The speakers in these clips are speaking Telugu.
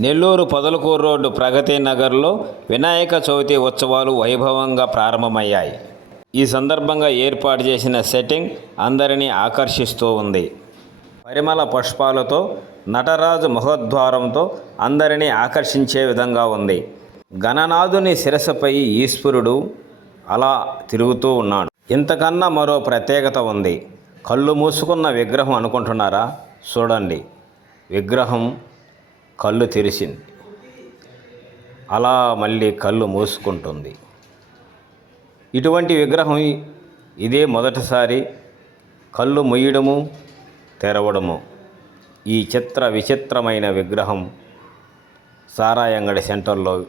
నెల్లూరు పొదలకూరు రోడ్డు ప్రగతి నగర్లో వినాయక చవితి ఉత్సవాలు వైభవంగా ప్రారంభమయ్యాయి. ఈ సందర్భంగా ఏర్పాటు చేసిన సెట్టింగ్ అందరినీ ఆకర్షిస్తూ ఉంది. పరిమళ పుష్పాలతో నటరాజు ముఖద్వారంతో అందరినీ ఆకర్షించే విధంగా ఉంది. గణనాథుని శిరసపై ఈశ్వరుడు అలా తిరుగుతూ ఉన్నాడు. ఇంతకన్నా మరో ప్రత్యేకత ఉంది. కళ్ళు మూసుకున్న విగ్రహం అనుకుంటున్నారా? చూడండి. విగ్రహం కళ్ళు తెరిచింది. అలా మళ్ళీ కళ్ళు మూసుకుంటుంది. ఇటువంటి విగ్రహం ఇదే మొదటిసారి కళ్ళు మొయ్యడము తెరవడము. ఈ చిత్ర విచిత్రమైన విగ్రహం సారాయంగడి సెంటర్లో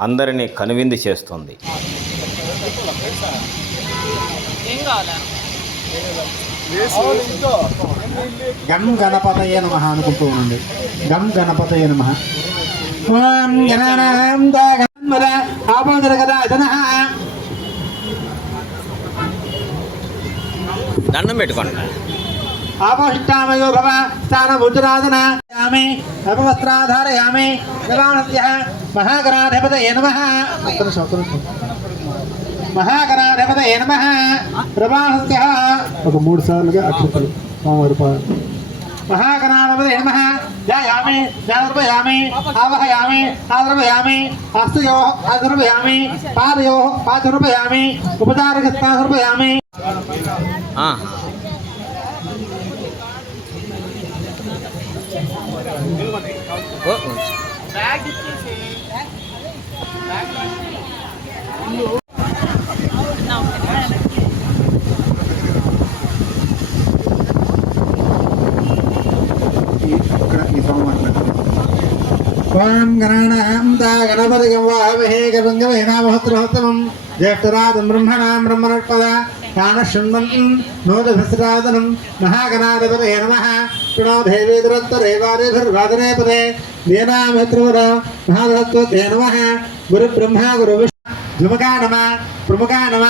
అందరినీ కనువిందు చేస్తుంది. ఏం కావాలా? గం గణపతయ నమ అనుకుంటూ ఉండండి. గం గణపతయ నమ. దండం పెట్టుకోండి. ఆపోష్టామయో భవ స్థానముద్రాదన యామి అపవస్త్రాధారయామి గణానస్య మహాగణాధిపతయ నమః. ఒక్క నిమిషం, ఒక్క నిమిషం. మహాగణాధిపతయ నమః. ప్రభాహస్య ఒక మూడు సార్లుగా అక్షతలు. స్వామివారి పాదాలు మహాగణాధిపతయ నమః ధ్యాయామి ఆవహయామి ఆదర్పయామి హస్తయో ఆదర్పయామి పాదయో పాదర్పయామి బ్యాగ్ ఇచ్చేసి ఓం గణానాం గణపతిగం వాహవహే గంగమహేనామహోత్రహోత్తమం జ్యేష్ఠరాజం బ్రహ్మణాం బ్రహ్మణోత్పద కాన శృణ్వన్ మహాగణాధిపతయ నమః. ప్రణో దేవీ దీనామిత్రవర మహాదత్వతే నమః. గురు బ్రహ్మ గురు విష్ణు ధుమకా నమ ప్రముఖా నమ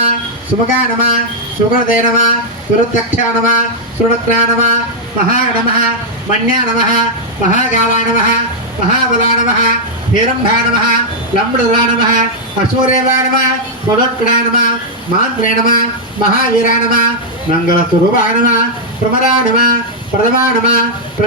సుముఖా నమ సుగణదే నమ సురత్యక్షా నమ సురత్నా నమ మహా నమ మన్యా నమ మహాగాళా నమ మహాబలా నమ హేరంభా నమ లంబడురా నమ అశూరేవా నమ స్వదోత్కడా నమ మాంత్రే నమ మహావీరా నమ మంగళస్వరూపా నమ ప్రమరా నమ ప్రథమా నమ ప్ర